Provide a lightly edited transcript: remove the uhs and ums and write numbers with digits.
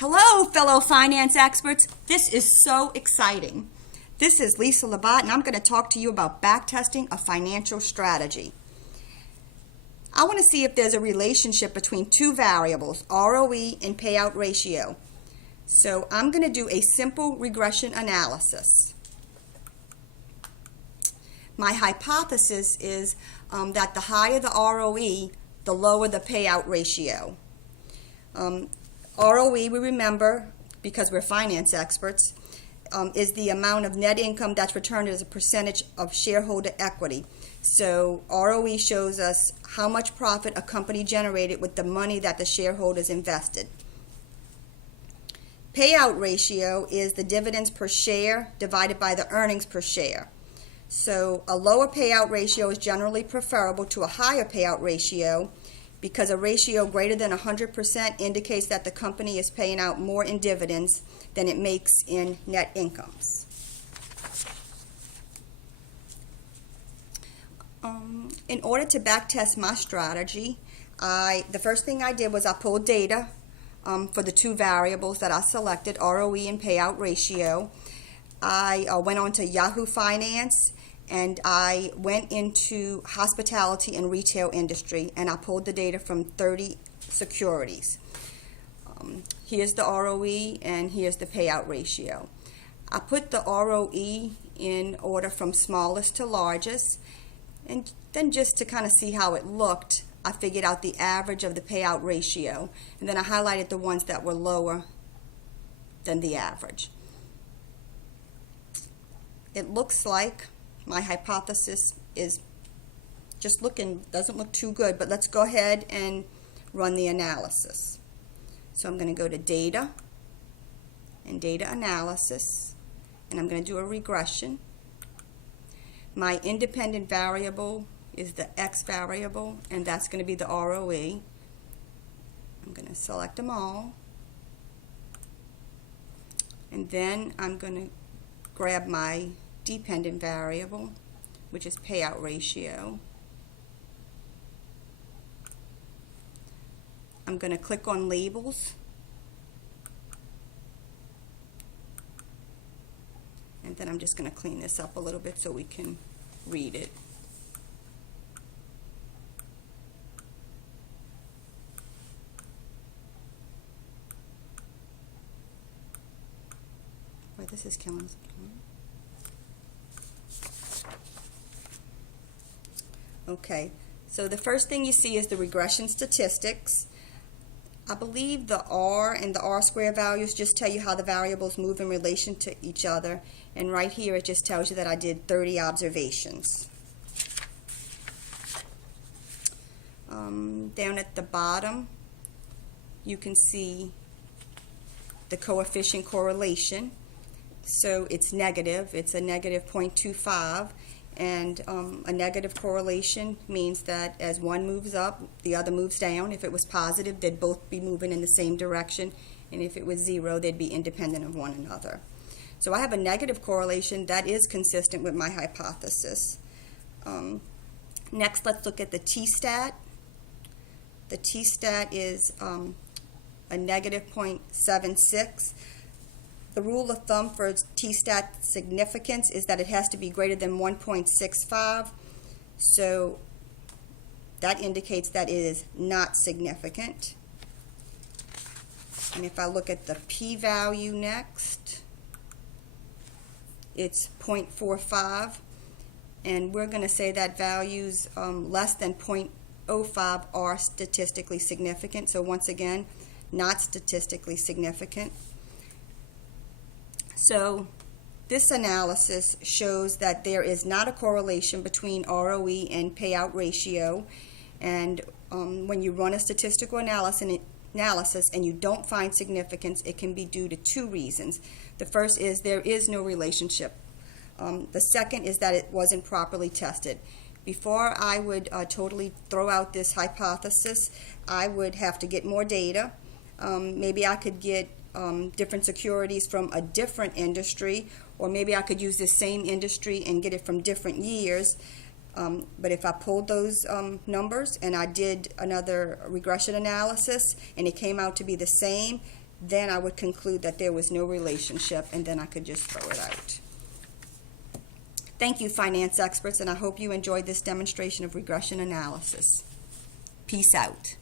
Hello, fellow finance experts. This is so exciting. This is Lisa Labat, and I'm going to talk to you about backtesting a financial strategy. I want to see if there's a relationship between two variables, ROE and payout ratio. So I'm going to do a simple regression analysis. My hypothesis is that the higher the ROE, the lower the payout ratio. ROE, we remember, because we're finance experts, is the amount of net income that's returned as a percentage of shareholder equity. So ROE shows us how much profit a company generated with the money that the shareholders invested. Payout ratio is the dividends per share divided by the earnings per share. So a lower payout ratio is generally preferable to a higher payout ratio, because a ratio greater than 100% indicates that the company is paying out more in dividends than it makes in net incomes. In order to backtest my strategy, the first thing I did was I pulled data for the two variables that I selected, ROE and payout ratio. I went on to Yahoo Finance, and I went into hospitality and retail industry, and I pulled the data from 30 securities. Here's the ROE, and here's the payout ratio. I put the ROE in order from smallest to largest, and then just to kind of see how it looked, I figured out the average of the payout ratio, and then I highlighted the ones that were lower than the average. It looks like my hypothesis is doesn't look too good, but let's go ahead and run the analysis. So I'm going to go to data and data analysis, and I'm going to do a regression. My independent variable is the X variable, and that's going to be the ROE. I'm going to select them all, and then I'm going to grab my dependent variable, which is payout ratio. I'm going to click on labels, and then I'm just going to clean this up a little bit so we can read it. Boy, this is killing us. Okay, so the first thing you see is the regression statistics. I believe the R and the R square values just tell you how the variables move in relation to each other, and right here it just tells you that I did 30 observations. Down at the bottom you can see the coefficient correlation. So it's negative, it's a negative 0.25. And a negative correlation means that as one moves up, the other moves down. If it was positive, they'd both be moving in the same direction. And if it was zero, they'd be independent of one another. So I have a negative correlation that is consistent with my hypothesis. Next, let's look at the T-stat. The T-stat is a negative 0.76. The rule of thumb for T-stat significance is that it has to be greater than 1.65, so that indicates that it is not significant. And if I look at the p-value next, it's 0.45, and we're going to say that values less than 0.05 are statistically significant, so once again, not statistically significant. So this analysis shows that there is not a correlation between ROE and payout ratio, and when you run a statistical analysis and you don't find significance, it can be due to two reasons. The first is there is no relationship. The second is that it wasn't properly tested. Before I would totally throw out this hypothesis, I would have to get more data. Maybe I could get different securities from a different industry, or maybe I could use the same industry and get it from different years. But if I pulled those numbers and I did another regression analysis and it came out to be the same, then I would conclude that there was no relationship, and then I could just throw it out. Thank you, finance experts, and I hope you enjoyed this demonstration of regression analysis. Peace out.